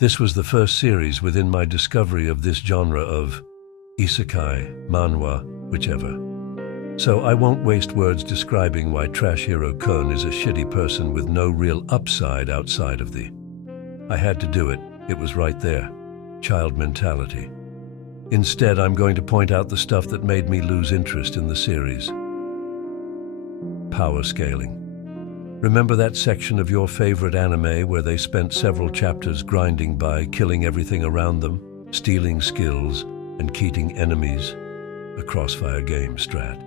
This was the first series within my discovery of this genre of isekai, manhwa, whichever. So I won't waste words describing why Trashero-kun is a shitty person with no real upside outside of the I had to do it, it was right there. Child mentality. Instead, I'm going to point out the stuff that made me lose interest in the series. Power scaling. Remember that section of your favorite anime where they spent several chapters grinding by killing everything around them, stealing skills, and keating enemies? A crossfire game strat.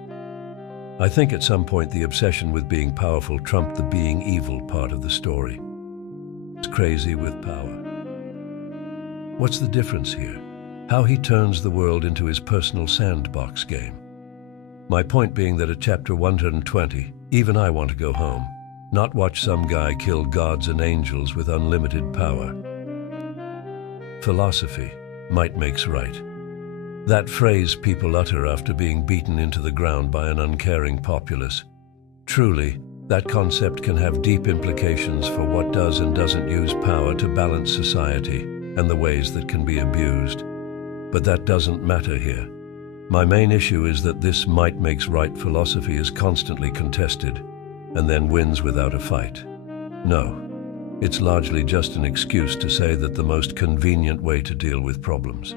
I think at some point the obsession with being powerful trumped the being evil part of the story. It's crazy with power. What's the difference here? How he turns the world into his personal sandbox game. My point being that at chapter 120, even I want to go home, not watch some guy kill gods and angels with unlimited power. Philosophy, might makes right. That phrase people utter after being beaten into the ground by an uncaring populace. Truly, that concept can have deep implications for what does and doesn't use power to balance society and the ways that can be abused. But that doesn't matter here. My main issue is that this might makes right philosophy is constantly contested and then wins without a fight. No, it's largely just an excuse to say that the most convenient way to deal with problems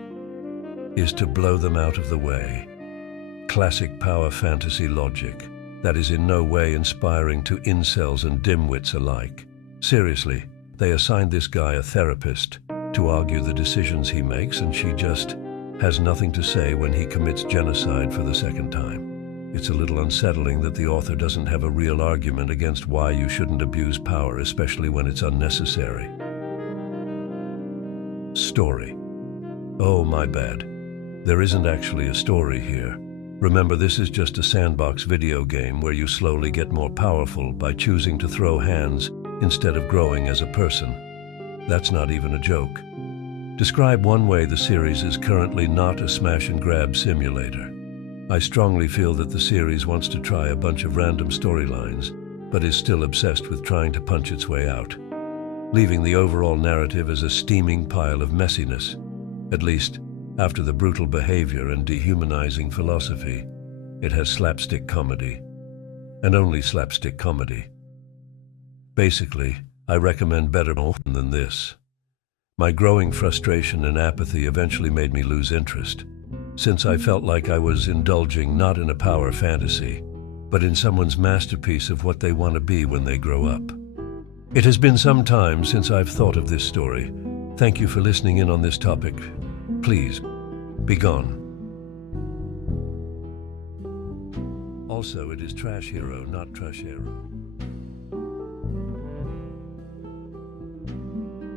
is to blow them out of the way. Classic power fantasy logic that is in no way inspiring to incels and dimwits alike. Seriously, they assigned this guy a therapist to argue the decisions he makes, and she just has nothing to say when he commits genocide for the second time. It's a little unsettling that the author doesn't have a real argument against why you shouldn't abuse power, especially when it's unnecessary. Story. Oh, my bad. There isn't actually a story here. Remember, this is just a sandbox video game where you slowly get more powerful by choosing to throw hands instead of growing as a person. That's not even a joke. Describe one way the series is currently not a smash-and-grab simulator. I strongly feel that the series wants to try a bunch of random storylines, but is still obsessed with trying to punch its way out, leaving the overall narrative as a steaming pile of messiness. At least, after the brutal behavior and dehumanizing philosophy, it has slapstick comedy, and only slapstick comedy. Basically, I recommend better than this. My growing frustration and apathy eventually made me lose interest, since I felt like I was indulging not in a power fantasy, but in someone's masterpiece of what they want to be when they grow up. It has been some time since I've thought of this story. Thank you for listening in on this topic. Please, be gone. Also, it is Trash Hero, not Trashero.